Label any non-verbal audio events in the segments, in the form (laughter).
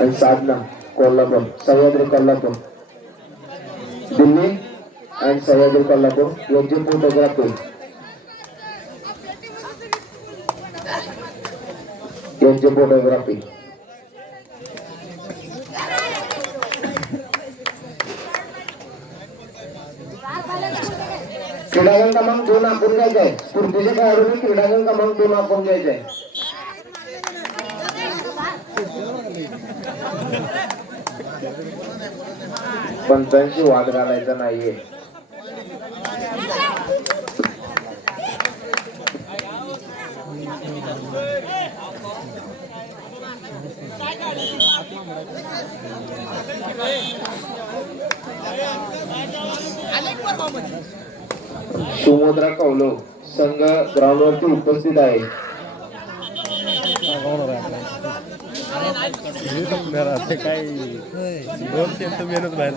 आणि साधना कोल्हापूर सह्याद्री कोल्हापूर. दिल्ली अँड सह्याद्री कोल्हापूर यांची फोटोग्राफी. यांची फोटोग्राफी. क्रीडांगण क्रमांक दोन आपण घ्यायचा आहे. स्फूर्तीच्या खेळाडूंनी क्रीडांगण क्रमांक दोन आपण घ्यायचा आहे. पंचांशी वाद घालायचा नाहीये. सुमोद्रा कौलव संघ ग्राउंडवरती उपस्थित आहे. काय दोन मेहनत बाहेर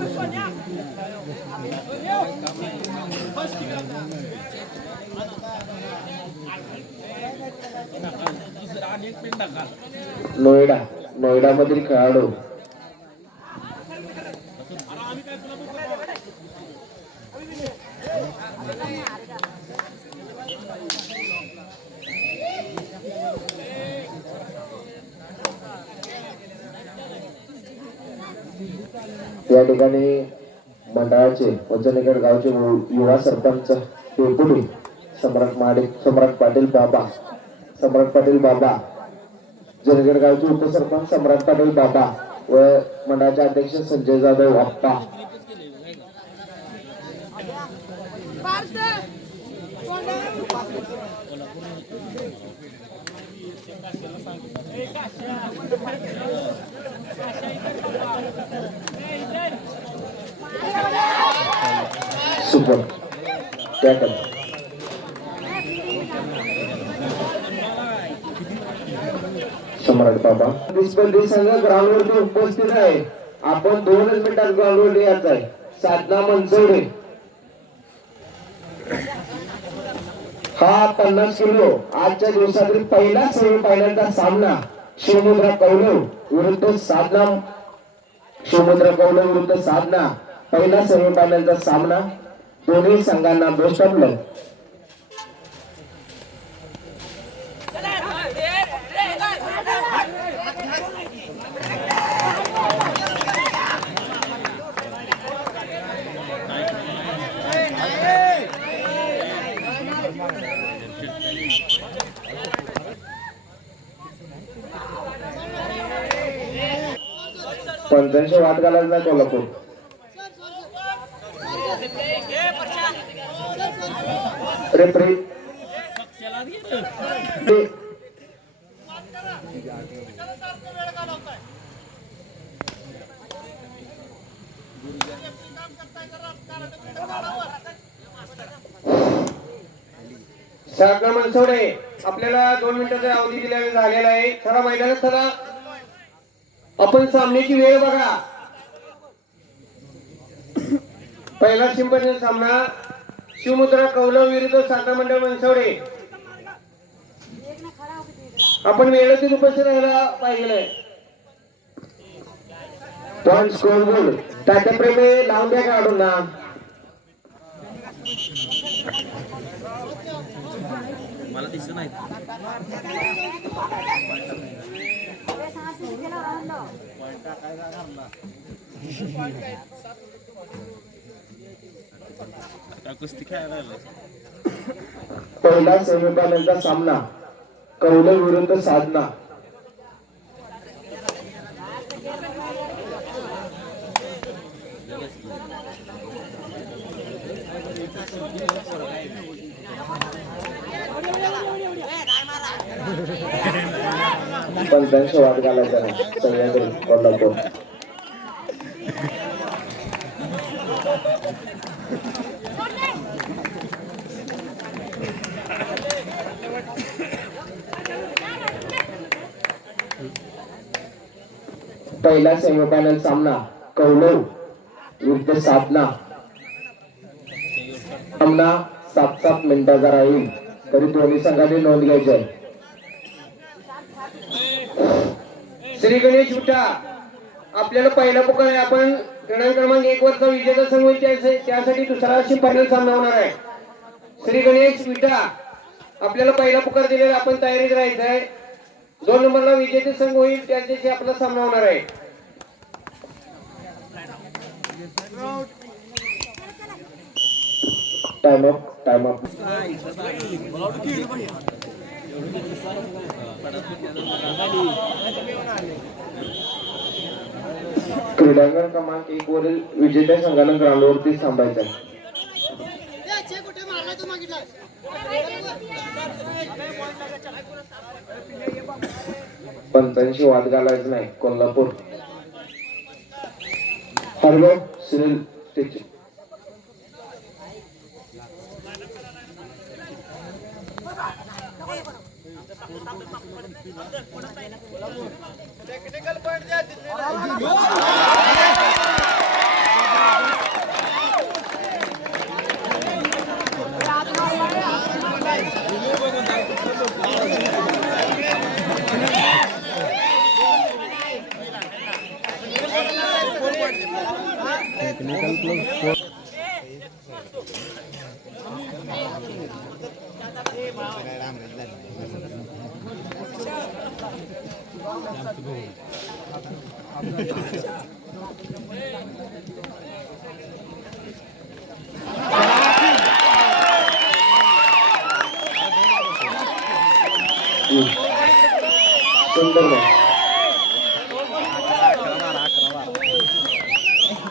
नोएडा नोएडा मधील खेळाडू. या ठिकाणी मंडळाचे वचनेकर गावचे युवा सरपंच डेपुटी सम्राट माडे सम्राट पाटील बाबा सम्राट पाटील बाबा जनगड गावचे उपसरपंच सम्राट पाटील बाबा व मंडळाचे अध्यक्ष संजय जाधव आप्पा. सुपर. टॅकल सम्राट बाबा. स्पर्धी संघ ग्राउंडवरती उपस्थित आहे. आपण दोनच मिनिटात ग्राउंडवरती यायचं आहे. साधना मनसोडे. हा पन्नास किलो आजच्या दिवसातील पहिला सेमीफायनलचा सामना शिवमुद्रा कौलव विरुद्ध साधना शिवमुद्रा कौलव विरुद्ध साधना. पहिला सेमीफायनलचा सामना दोन्ही संघांना बेस्ट ऑफ लक पंचांशी वाद घालायचा नाही कोल्हापूर. रेफरी साधना मनसोडे आपल्याला दोन मिनिटाचा अवधी दिल्या झालेला आहे. खरा मैदानात खरा आपण सामन्याची वेळ बघा. पहिला सिंपल सामना शिवमुद्रा कौलव विरुद्ध साधना मंडळ मनसोडे. आपण वेळेतील उपस्थित राहायला पाहिजे. पॉइंट स्कोर गोल तात्याप्रेमे लावून द्या काढून मला दिसत नाही पहिला सेमीफायनलचा सामना कौलव विरुद्ध साधना. पंचांशी वाद घालायचा नाही. सह्याद्री कोल्हापूर पहिला सेमीफायनल सामना कौलव विरुद्ध साधना. सामना सात सात मिनिटाचा राहील तरी दोन्ही संघाने नोंद घ्यायची आहे. श्री गणेश उठा. आपल्याला पहिला पुकार आहे. आपण क्रमांक क्रमांक एक वरचा विजेता संघ त्यासाठी दुसरा फायनल सामना होणार आहे. श्री गणेश विटा आपल्याला पहिला पुकार दिलेला आपण तयारीत राहायचं आहे. दोन नंबरला विजेते संघ होईल. त्यांच्याशी आपला सामना होणार आहे. टाइम अप टाइम अप क्रीडांगण क्रमांक एक वरील विजेत्या संघाला ग्राउंडवरती थांबायचं आहे पंचांशी वाद घालायचं नाही Kolhapur. Hello Sunil teacher technical point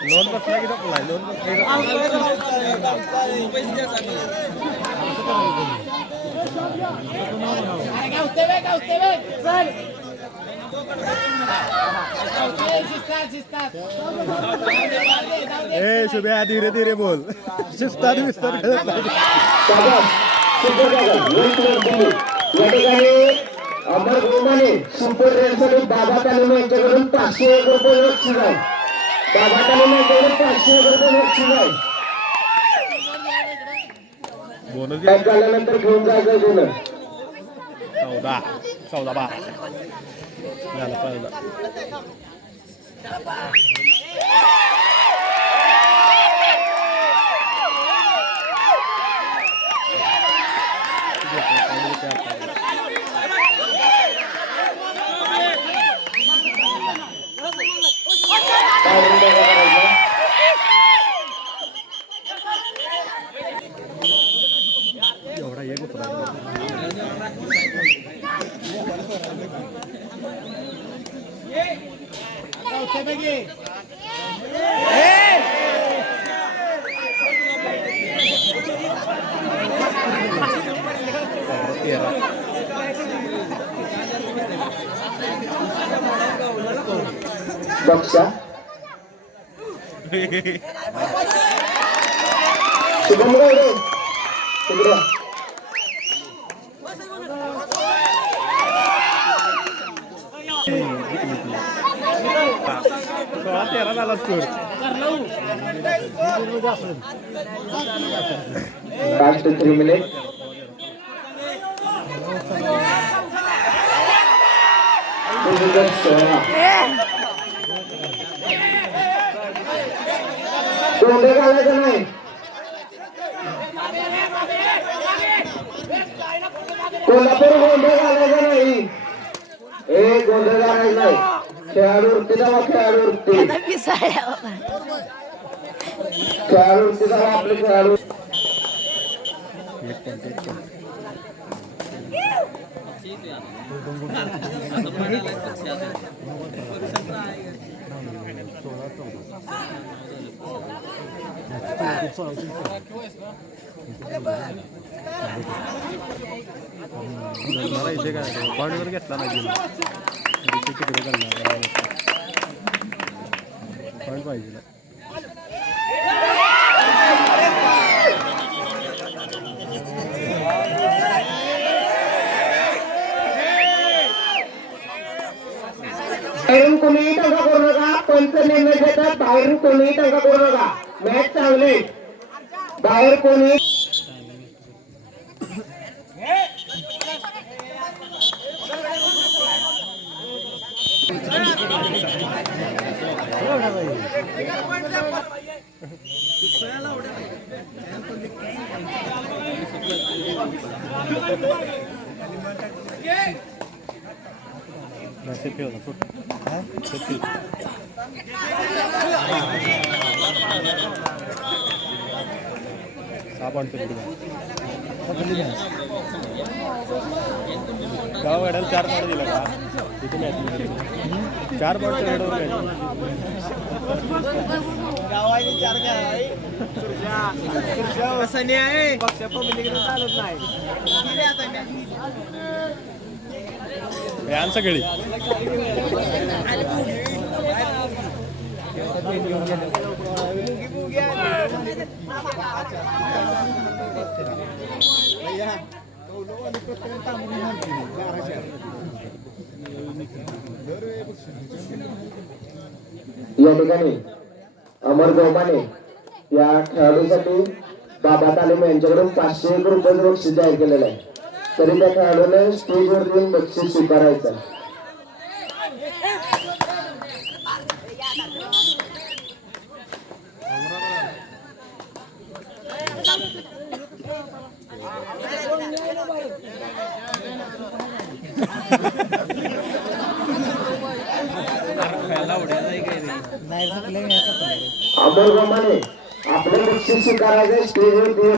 loan बसला की नको लोन बसला की ए शुभ्या धीरे धीरे बोल. शिस्तात विस्तार अमर गोमाने सुपर रेलसाठी बाबा तालीम यांच्याकडून पाचशे एक रुपये आहे बाबा तालीम यांच्याकडून पाचशे एक रुपये आहे झाल्यानंतर घेऊन जायचं चौदा चौदा बारा. झालं पहिला काय (laughs) Sudah mulai, sudah. सोळा तेरा झाला स्कोर लास्ट थ्री मिनिट गोंधळ घालायचं नाही कोल्हापूर गोंधळ घालायचा नाही. ए गोंधळ घालायचा नाही. खेळाडूवरती जावा खेळाडूवरती खेळाडूवरती जावा आपले खेळाडू मला इथे काय पाणी घेतला नाही गेला इथे करणार पॉईंट पाहिजे बाहेरून कोणीही टंका करू नका. पंच निर्णय देतात बाहेरून कोणीही टंका करू नका. मॅच चांगली. बाहेर कोणी చెప్పి చెప్పి சாப்பாடு साबण गावाड्याला चार पॉईंट दिला का? तिथे मॅच चार पॉईंट रेडवर मॅच यांचं खेळी या ठिकाणी अमर गौमाने या खेळाडूसाठी बाबा तालीम यांच्याकडून पाचशे एक रुपयाचं बक्षीस जाहीर केलेलं आहे. तरी त्या खेळाडूने स्टेजवर येऊन बक्षीस स्वीकारायचं अमर गोमाने आपलं बक्षीस स्वीकारायचं स्टेजवर